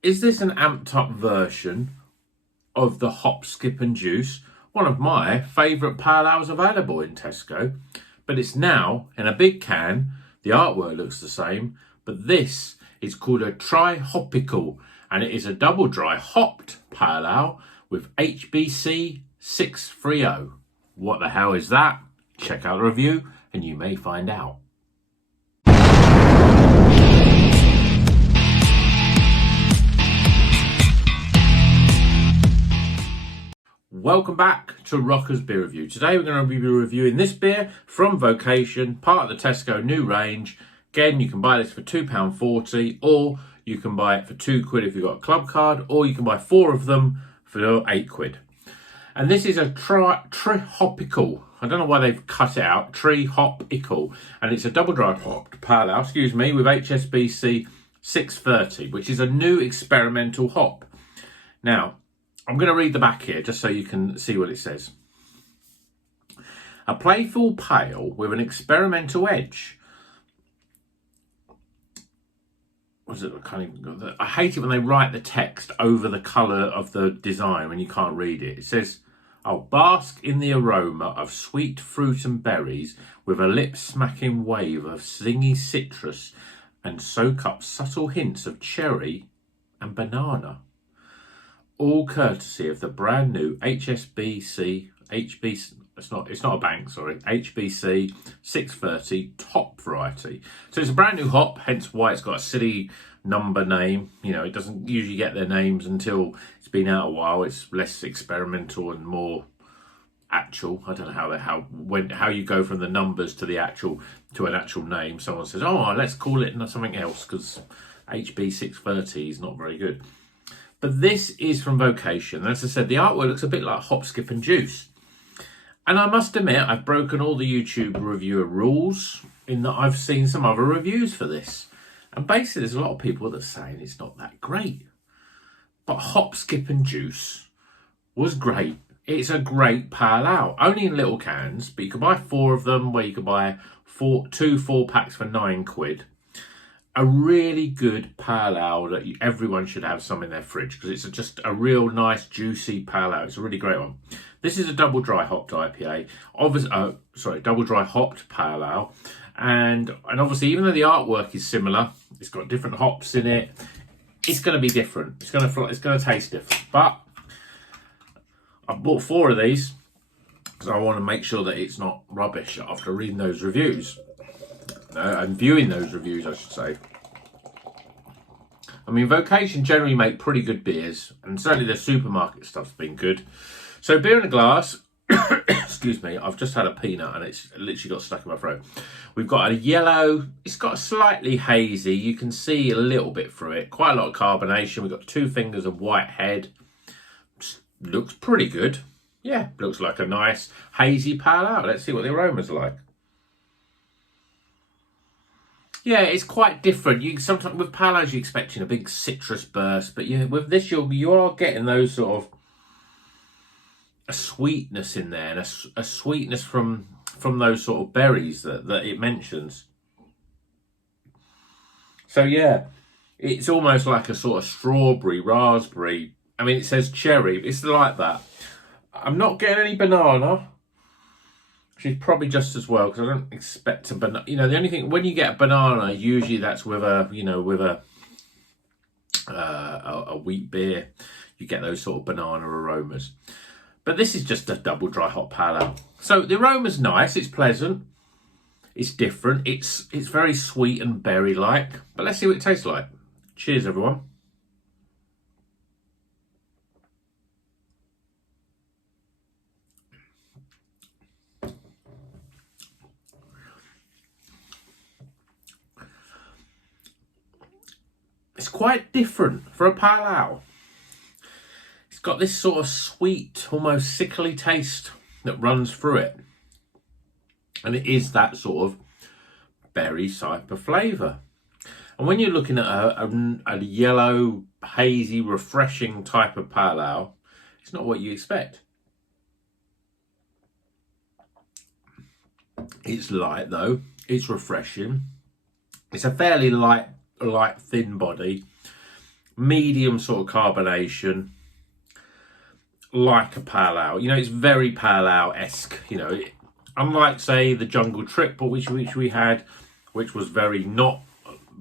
Is this an amped up version of the Hop, Skip and Juice? One of my favourite pale ales available in Tesco, but it's now in a big can. The artwork looks the same, but this is called a Tr.Hop.ical, and it is a double dry hopped pale ale with HBC 630. What the hell is that? Check out the review and you may find out. Welcome back to Rocker's Beer Review. Today we're going to be reviewing this beer from Vocation, part of the Tesco new range. Again, you can buy this for £2.40, or you can buy it for £2 if you've got a club card, or you can buy 4 of them for £8. And this is a Tr.Hop.ical. I don't know why they've cut it out. Tr.Hop.ical. And it's a double dry hopped pale ale, with HSBC 630, which is a new experimental hop. Now, I'm going to read the back here just so you can see what it says. A playful pale with an experimental edge. Was it I hate it when they write the text over the colour of the design when you can't read it. It says, "I'll bask in the aroma of sweet fruit and berries with a lip-smacking wave of zingy citrus and soak up subtle hints of cherry and banana. All courtesy of the brand new HBC 630 top variety." So it's a brand new hop, hence why it's got a silly number name. You know, it doesn't usually get their names until it's been out a while. It's less experimental and more actual. I don't know how you go from the numbers to an actual name. Someone says, "Oh, let's call it something else," because HB 630 is not very good. But this is from Vocation. As I said, the artwork looks a bit like Hop, Skip and Juice. And I must admit, I've broken all the YouTube reviewer rules in that I've seen some other reviews for this. And basically, there's a lot of people that are saying it's not that great. But Hop, Skip and Juice was great. It's a great pale ale. Only in little cans, but you can buy 4 of them, where you can buy 4 packs for £9. A really good pale ale that everyone should have some in their fridge, because it's just a real nice juicy pale ale. It's a really great one. This is a double dry hopped IPA, double dry hopped pale ale, and obviously even though the artwork is similar, it's got different hops in it. It's going to be different. It's going to taste different. But I've bought 4 of these because I want to make sure that it's not rubbish after reading those reviews. And viewing those reviews, I should say. I mean, Vocation generally make pretty good beers, and certainly their supermarket stuff's been good. So, beer in a glass. Excuse me, I've just had a peanut and it's literally got stuck in my throat. We've got a yellow. It's got slightly hazy. You can see a little bit through it. Quite a lot of carbonation. We've got 2 fingers of white head. Looks pretty good. Yeah, looks like a nice hazy pale ale. Let's see what the aroma's like. Yeah, it's quite different. Sometimes with pale ales you're expecting a big citrus burst, but with this you are getting those sort of a sweetness in there, and a sweetness from those sort of berries that it mentions. So yeah, it's almost like a sort of strawberry, raspberry. I mean, it says cherry. It's like that. I'm not getting any banana. She's probably just as well, because I don't expect a banana. You know, the only thing when you get a banana, usually that's with a wheat beer. You get those sort of banana aromas. But this is just a double dry hop pale ale. So the aroma's nice. It's pleasant. It's different. It's very sweet and berry like. But let's see what it tastes like. Cheers, everyone. It's quite different for a pale ale. It's got this sort of sweet, almost sickly taste that runs through it. And it is that sort of berry type of flavour. And when you're looking at a yellow, hazy, refreshing type of pale ale, it's not what you expect. It's light though, it's refreshing. It's a fairly light thin body, medium sort of carbonation, like a pale ale. You know, it's very pale ale-esque. You know, unlike say the Jungle Trip, which we had, which was very not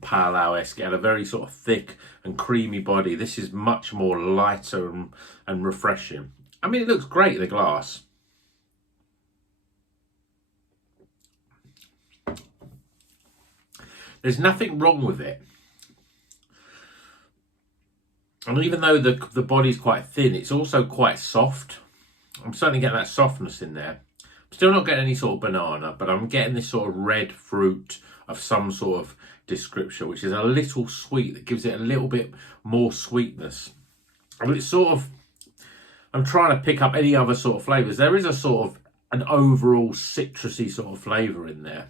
pale ale-esque. It had a very sort of thick and creamy body. This is much more lighter and refreshing. I mean, it looks great in the glass. There's nothing wrong with it. And even though the body's quite thin, it's also quite soft. I'm certainly getting that softness in there. I'm still not getting any sort of banana, but I'm getting this sort of red fruit of some sort of description, which is a little sweet, that gives it a little bit more sweetness. I mean, it's sort of, I'm trying to pick up any other sort of flavours. There is a sort of an overall citrusy sort of flavour in there.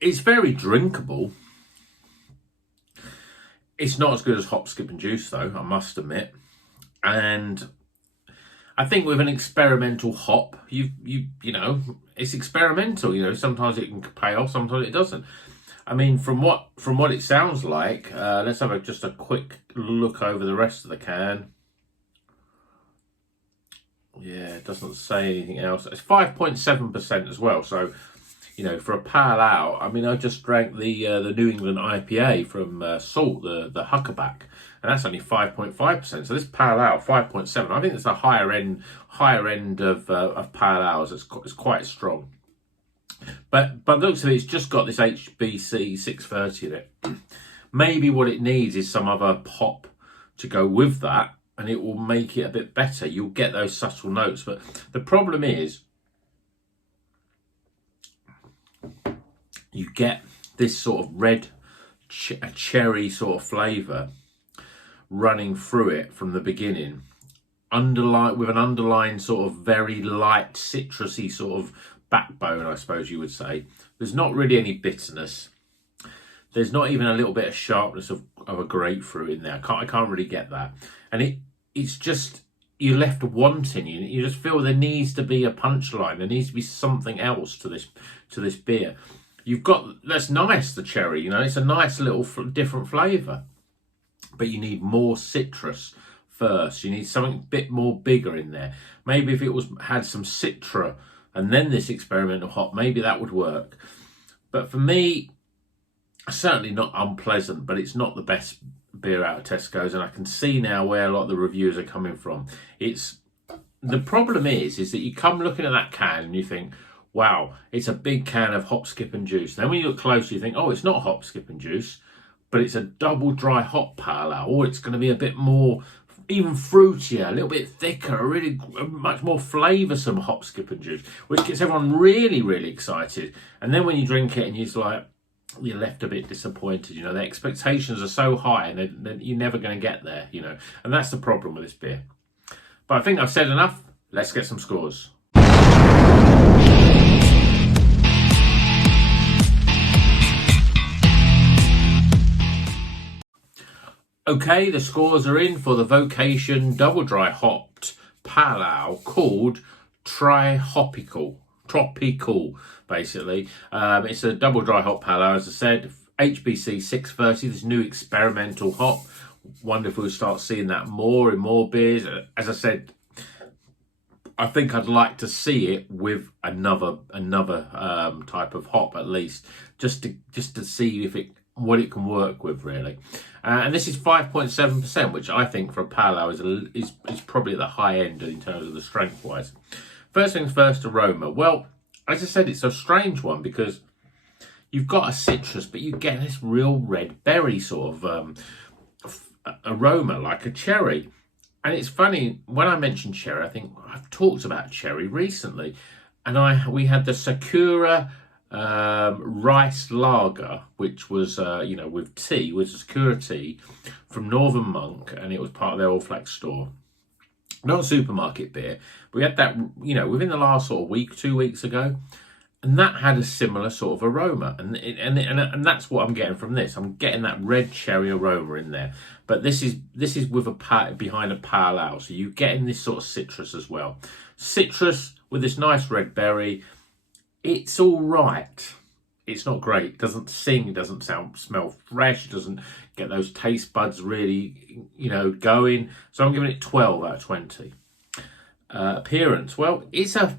It's very drinkable. It's not as good as Hop, Skip and Juice though, I must admit. And I think with an experimental hop, you know, it's experimental. You know, sometimes it can pay off, sometimes it doesn't. I mean, from what it sounds like, let's have just a quick look over the rest of the can. Yeah, it doesn't say anything else. It's 5.7% as well. So, you know, for a pale ale, I mean, I just drank the New England IPA from Salt, the Huckaback, and that's only 5.5%. So this pale ale, 5.7. I think it's a higher end of pale ales. It's quite strong. But by the looks of it, it's just got this HBC 630 in it. Maybe what it needs is some other hop to go with that, and it will make it a bit better. You'll get those subtle notes, but the problem is you get this sort of red cherry sort of flavour running through it from the beginning, with an underlying sort of very light citrusy sort of backbone, I suppose you would say. There's not really any bitterness. There's not even a little bit of sharpness of a grapefruit in there. I can't really get that. And it's just, you're left wanting. You just feel there needs to be a punchline. There needs to be something else to this beer. You've got, that's nice, the cherry, you know, it's a nice little different flavour. But you need more citrus first. You need something a bit more bigger in there. Maybe if it had some Citra and then this experimental hop, maybe that would work. But for me, certainly not unpleasant, but it's not the best beer out of Tesco's, and I can see now where a lot of the reviews are coming from. The problem is that you come looking at that can and you think, wow, it's a big can of Hop, Skip and Juice. Then when you look closer, you think, oh, it's not Hop, Skip and Juice, but it's a double dry hop pale ale, or it's going to be a bit more, even fruitier, a little bit thicker, a much more flavoursome Hop, Skip and Juice, which gets everyone really, really excited. And then when you drink it and you're left a bit disappointed, you know, the expectations are so high and you're never going to get there, you know, and that's the problem with this beer. But I think I've said enough. Let's get some scores. Okay, the scores are in for the Vocation double dry hopped pale ale called Tr.Hop.ical, basically. It's a double dry hop pale ale, as I said, HBC 630, this new experimental hop. Wonder if we'll start seeing that more in more beers. As I said, I think I'd like to see it with another type of hop at least, just to see what it can work with, really. And this is 5.7%, which I think for a pale ale is probably at the high end in terms of the strength wise. First things first, aroma. Well, as I said, it's a strange one because you've got a citrus, but you get this real red berry sort of aroma, like a cherry. And it's funny, when I mentioned cherry, I think I've talked about cherry recently, and we had the Sakura rice lager, which was with tea, was Sakura tea from Northern Monk, and it was part of their All Flags store. Not a supermarket beer, but we had that, within the last sort of week, 2 weeks ago, and that had a similar sort of aroma, and that's what I'm getting from this. I'm getting that red cherry aroma in there, but this is with behind a pale ale, so you're getting this sort of citrus as well. Citrus with this nice red berry. It's all right. it's not great. It doesn't sing, it doesn't smell fresh, it doesn't get those taste buds really, going. So I'm giving it 12 out of 20. Appearance, well, it's a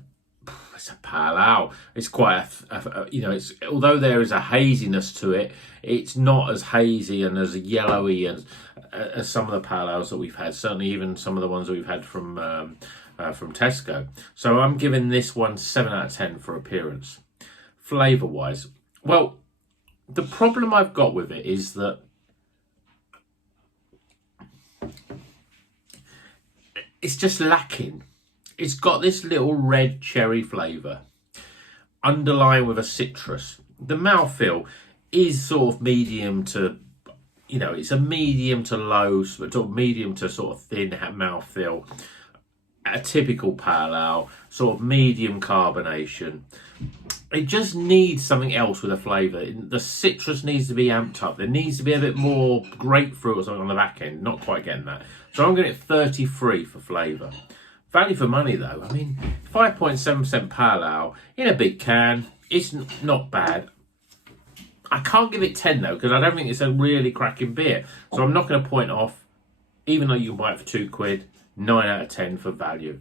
pale ale. It's quite it's, although there is a haziness to it, it's not as hazy and as yellowy as some of the pale ales that we've had. Certainly, even some of the ones that we've had from Tesco. So I'm giving this one 7 out of 10 for appearance. Flavour wise, well, the problem I've got with it is that it's just lacking. It's got this little red cherry flavour underlying with a citrus. The mouthfeel is sort of medium to, it's a medium to low, sort of medium to sort of thin mouthfeel. A typical pale ale, sort of medium carbonation. It just needs something else with a flavour. The citrus needs to be amped up. There needs to be a bit more grapefruit or something on the back end. Not quite getting that. So I'm going to get 33 for flavour. Value for money though. I mean, 5.7% pale ale in a big can. It's not bad. I can't give it 10 though, because I don't think it's a really cracking beer. So I'm not going to point off, even though you can buy it for £2. 9 out of 10 for value.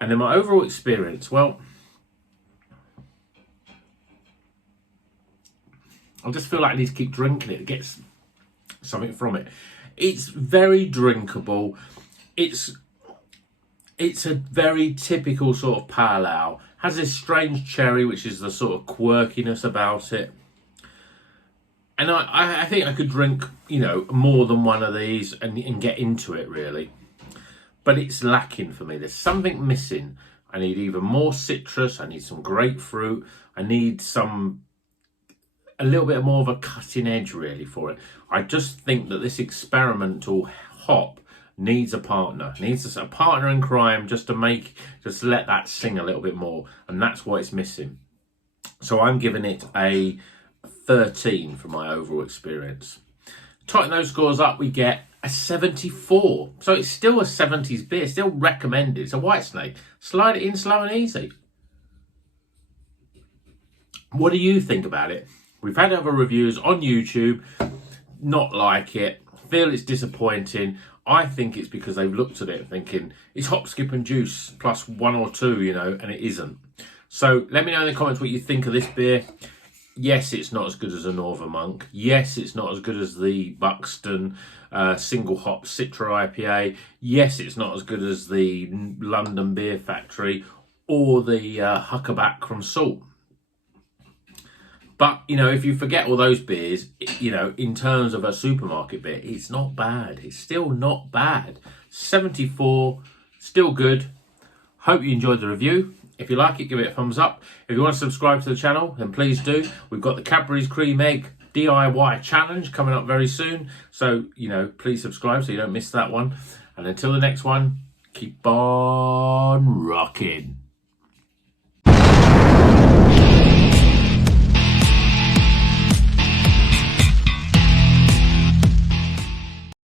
And then my overall experience, well, I just feel like I need to keep drinking it to get something from it. It's very drinkable. It's a very typical sort of pale ale. Has this strange cherry, which is the sort of quirkiness about it. And I think I could drink, more than one of these and get into it really. But it's lacking for me. There's something missing. I need either more citrus, I need some grapefruit, I need a little bit more of a cutting edge really for it. I just think that this experimental hop needs a partner. Needs a partner in crime just let that sing a little bit more. And that's what it's missing. So I'm giving it a 13 for my overall experience. Tighten those scores up, we get a 74. So it's still a 70s beer, still recommended. It's a white snake. Slide it in slow and easy. What do you think about it? We've had other reviews on YouTube, not like it, feel it's disappointing. I think it's because they've looked at it thinking it's hop, skip and juice plus 1 or 2, and it isn't. So let me know in the comments what you think of this beer. Yes, it's not as good as a Northern Monk. Yes, it's not as good as the Buxton single hop Citra IPA. Yes, it's not as good as the London Beer Factory or the Huckaback from Salt. But, if you forget all those beers, in terms of a supermarket beer, it's not bad. It's still not bad. 74, still good. Hope you enjoyed the review. If you like it, give it a thumbs up. If you want to subscribe to the channel, then please do. We've got the Cadbury's Cream Egg DIY challenge coming up very soon. So, please subscribe so you don't miss that one. And until the next one, keep on rocking.